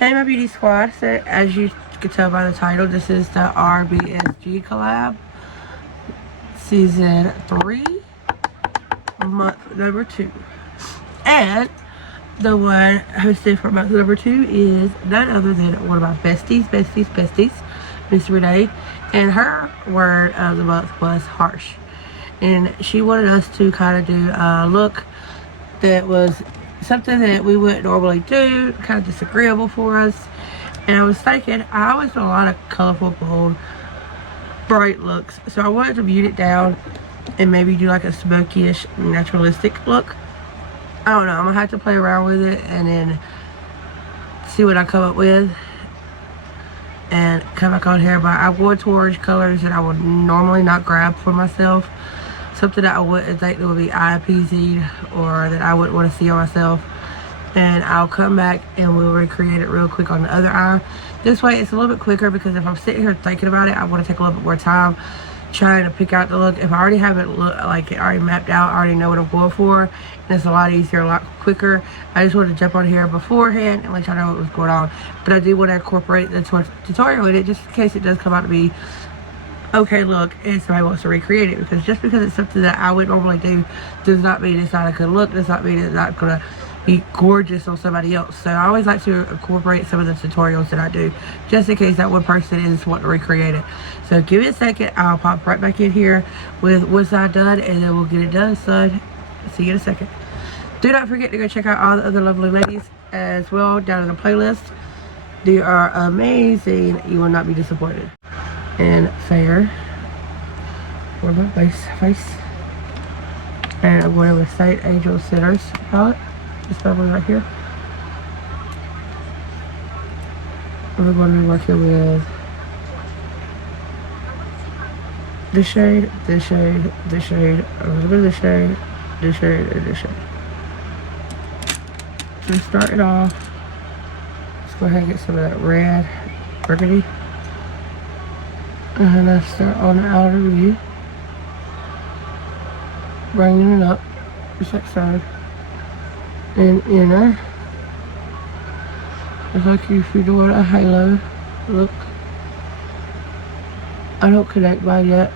Hey my beauty squad, so as you can tell by the title, this is the RBSG collab, season 3, month number 2. And the one hosted for month number 2 is none other than one of my besties, Miss Renee. And her word of the month was harsh. And she wanted us to kind of do a look that was something that we wouldn't normally do, kind of disagreeable for us. And I was thinking, I always do a lot of colorful, bold, bright looks. So I wanted to mute it down and maybe do like a smoky-ish, naturalistic look. I don't know, I'm gonna have to play around with it and then see what I come up with and come back on here. But I went towards colors that I would normally not grab for myself. Something that I wouldn't think that would be eye-appeasing or that I wouldn't want to see on myself. And I'll come back and we'll recreate it real quick on the other eye. This way it's a little bit quicker, because if I'm sitting here thinking about it, I want to take a little bit more time trying to pick out the look. If I already have it like it already mapped out, I already know what I'm going for, and it's a lot easier, a lot quicker. I just wanted to jump on here beforehand and let y'all know what was going on. But I do want to incorporate the tutorial in it, just in case it does come out to be okay look and somebody wants to recreate it. Because just because it's something that I would normally do does not mean it's not a good look, does not mean it's not gonna be gorgeous on somebody else. So I always like to incorporate some of the tutorials that I do, just in case that one person is wanting to recreate it. So give me a second, I'll pop right back in here with what's I done, and then we'll get it done, son. See you in a second. Do not forget to go check out all the other lovely ladies as well down in the playlist. They are amazing, you will not be disappointed. And fair for my face. And I'm going with Saint Angel Sinners palette. This one right here. We're going to be working with this shade, this shade, this shade, a little bit of this shade, this shade, and this shade. So start it off. Let's go ahead and get some of that red burgundy. And let's start on the outer view. Bringing it up, just like so. And inner. It's like if you're doing a halo look. I don't connect mine yet.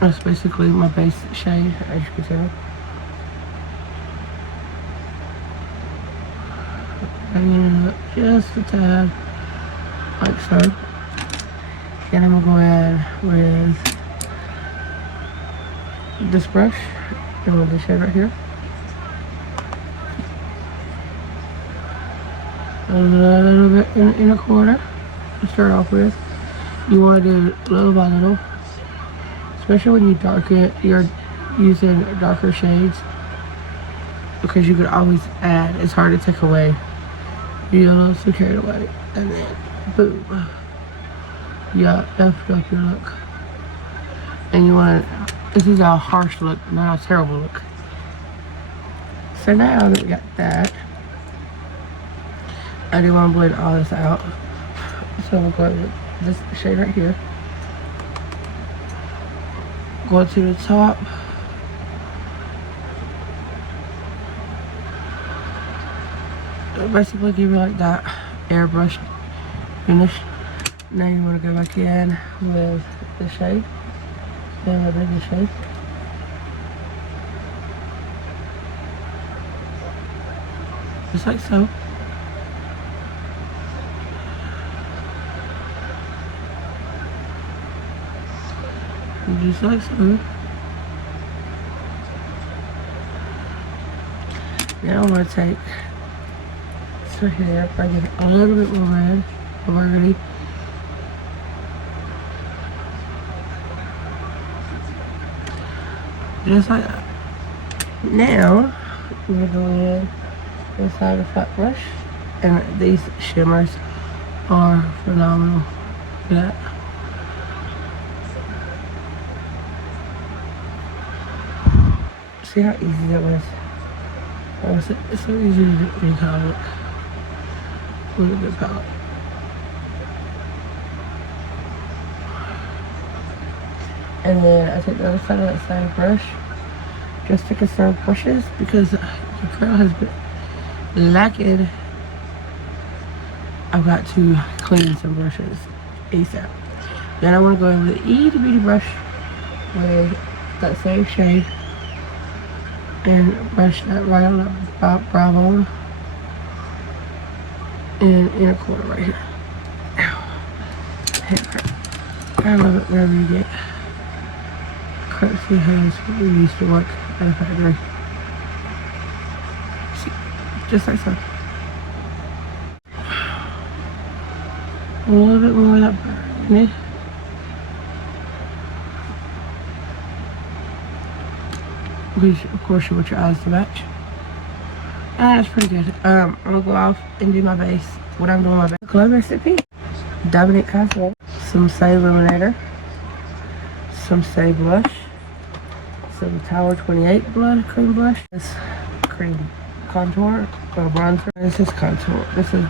That's basically my base shade, as you can tell. Bringing it up just a tad, like so. Then I'm gonna go in with this brush and with this shade right here. A little bit in the inner corner to start off with. You want to do little by little, especially when you darken it, you're using darker shades, because you could always add. It's hard to take away. You get a little too carried away, and then boom. Yeah, effed up your look. And you want to, this is a harsh look, not a terrible look. So now that we got that, I do want to blend all this out. So we'll go with this shade right here. Go to the top. Basically give you like that airbrush finish. Now you want to go back in with the shade, and with the shade. Just like so. Just like so. Now I'm going to take this right here, bring it a little bit more red, burgundy. Just like that. Now, we're going to go in inside the flat brush, and these shimmers are phenomenal. Look at that. See how easy that was? It's so easy to do any kind of look with a good palette. And then I take the other side of that same brush just to conserve brushes because the girl has been lacking. I've got to clean some brushes ASAP. Then I want to go in with the itty bitty brush with that same shade and brush that right on that brow bone and inner corner right here. Ow. I love it whenever you get curtsy hands. We used to work at a factory. See, just like so. A little bit more of that burgundy. Which, of course, you want your eyes to match. And that's pretty good. I'm gonna go off and do my base. What I'm doing my base. Glow recipe. Dominant contour. Some Say Illuminator. Some Say Blush. Some Tower 28 blush, cream blush. This cream contour or bronzer. This is contour. This is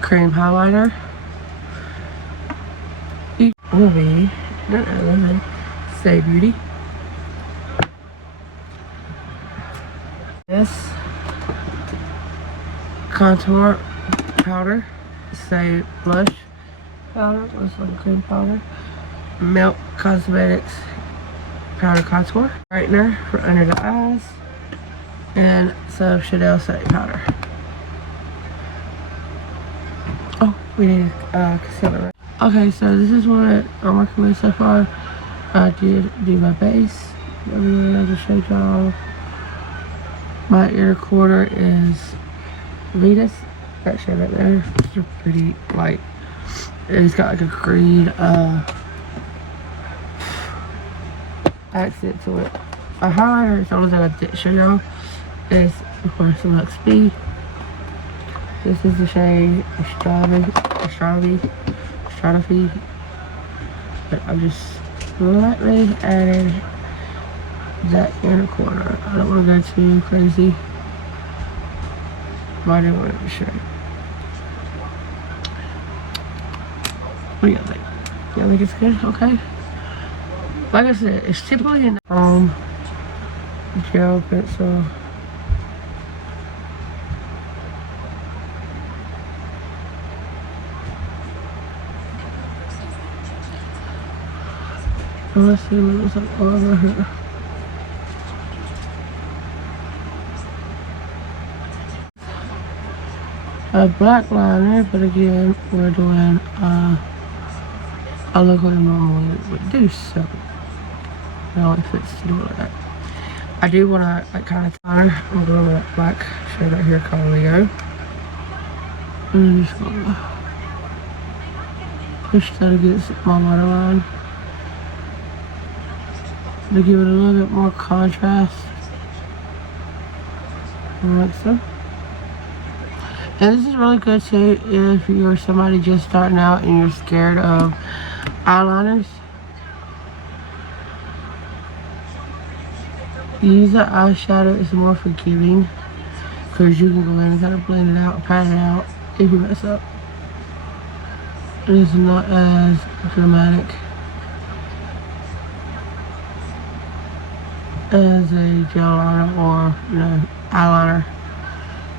cream highlighter. It will be none other than Say Beauty. This contour powder, Say Blush powder, looks like cream powder. Milk Cosmetics powder contour. Brightener for under the eyes. And some Chanel setting powder. Oh, we need concealer. Okay, so this is what I'm working with so far. I did do my base. Everything I just showed y'all. My inner corner is Venus. That shade right there. It's pretty light. It's got like a green accent to it. A highlighter is the only thing I didn't show y'all. Is of course the Lux B. This is the shade Astronomy. But I'm just lightly adding that inner corner. I don't want to go too crazy, but I didn't want to show. What do y'all think? Y'all think it's good? Okay. Like I said, it's typically in gel pencil. Let's see what it looks like over here. A black liner, but again, we're doing a look what I normally would do, so it only fits to do it like that. I do want to like kind of liner. I'm going with that black shade right here called Leo. And I'm just going to push that against my waterline to give it a little bit more contrast, like so. And this is really good too if you're somebody just starting out and you're scared of eyeliners. Use the eyeshadow, it's more forgiving because you can go in and kind of blend it out, pat it out if you mess up. It is not as dramatic as a gel liner or, you know, eyeliner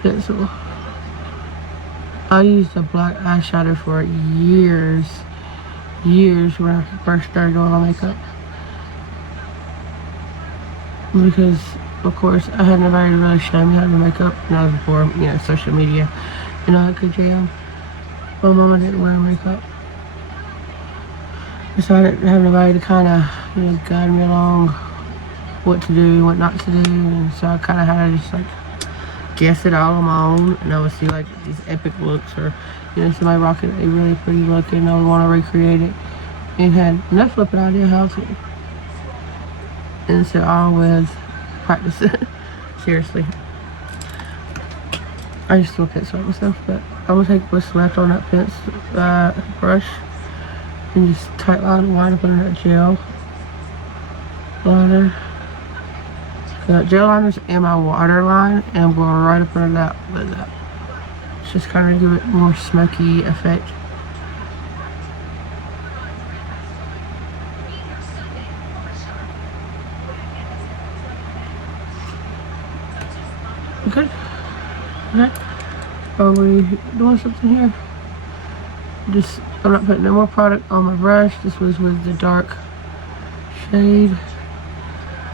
pencil. I used a black eyeshadow for years when I first started doing my makeup. Because, of course, I had nobody to really show me how to do makeup. Not before, you know, social media and all that good jam. My mama didn't wear makeup. So I didn't have nobody to kind of, you know, guide me along what to do, what not to do. And so I kind of had to just, like, guess it all on my own. And I would see, like, these epic looks or, you know, somebody rocking a really pretty look and I would want to recreate it. And had no flipping idea how to. And so I always practice it. Seriously. I just still pencil it myself, but I'm gonna take what's left on that pencil brush and just tight line and line up under that gel liner. That gel liner's in my waterline and I'm going right up under that with that. Just kind of give it more smoky effect. Okay. Okay. Are we doing something here? Just, I'm not putting no more product on my brush. This was with the dark shade.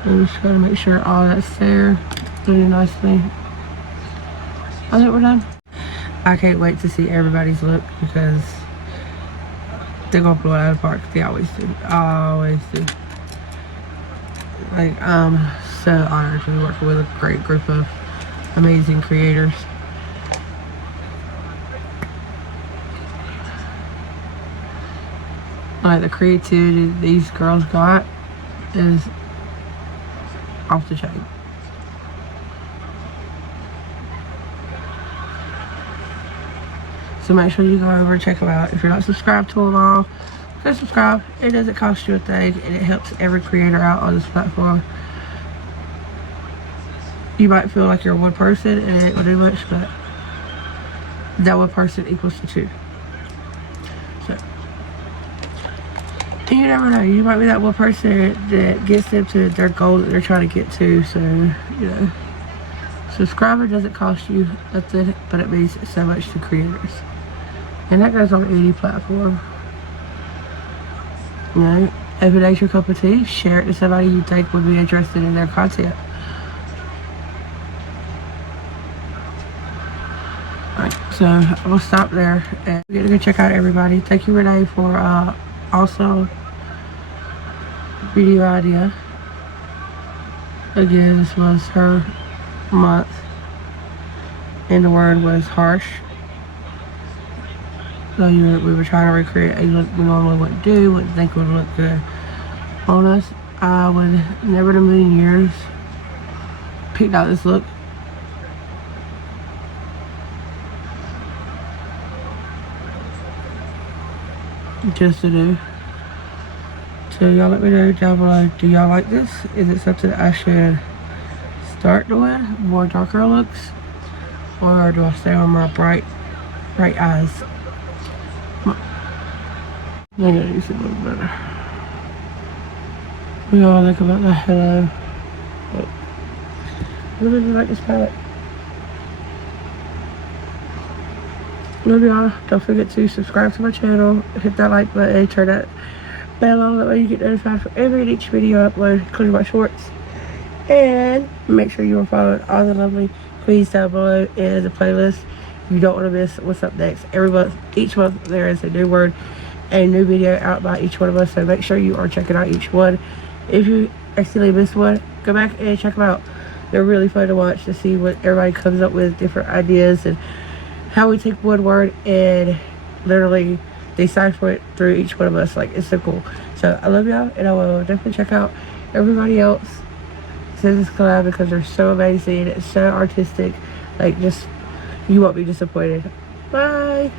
I'm just trying to make sure all that's there really nicely. I think we're done. I can't wait to see everybody's look because they're gonna blow it out of the park. They always do. Always do. Like, I'm so honored to be working with a great group of amazing creators. Like, the creativity these girls got is off the chain. So make sure you go over and check them out. If you're not subscribed to them all, go subscribe. It doesn't cost you a thing, and it helps every creator out on this platform. You might feel like you're one person and it will do much, but that one person equals to two. So, and you never know. You might be that one person that gets them to their goal that they're trying to get to. So, you know, subscribing doesn't cost you nothing, but it means so much to creators. And that goes on any platform. You know, if it ain't your cup of tea, share it to somebody you think would be interested in their content. Alright, so I'm gonna stop there and we're gonna go check out everybody. Thank you, Renee, for awesome video idea. Again, this was her month, and the word was harsh. So we were trying to recreate a look we normally wouldn't do, wouldn't think would look good on us. I would never in a million years picked out this look. Just to do. So y'all let me know down below, do y'all like this? Is it something I should start doing? More darker looks? Or do I stay on my bright eyes? I gotta use it a little better. We all think about the hello. But I really like this palette. Love y'all. Don't forget to subscribe to my channel, hit that like button, turn that bell on, that way you get notified for every and each video I upload, including my shorts. And make sure you are following all the lovely queens down below in the playlist. You don't want to miss what's up next. Every month, each month, there is a new word, a new video out by each one of us. So make sure you are checking out each one. If you accidentally missed one, go back and check them out. They're really fun to watch, to see what everybody comes up with, different ideas, and how we take one word and literally decipher it through each one of us. Like, it's so cool. So I love y'all, and I will definitely check out everybody else in this collab because they're so amazing. It's so artistic. Like, just, you won't be disappointed. Bye.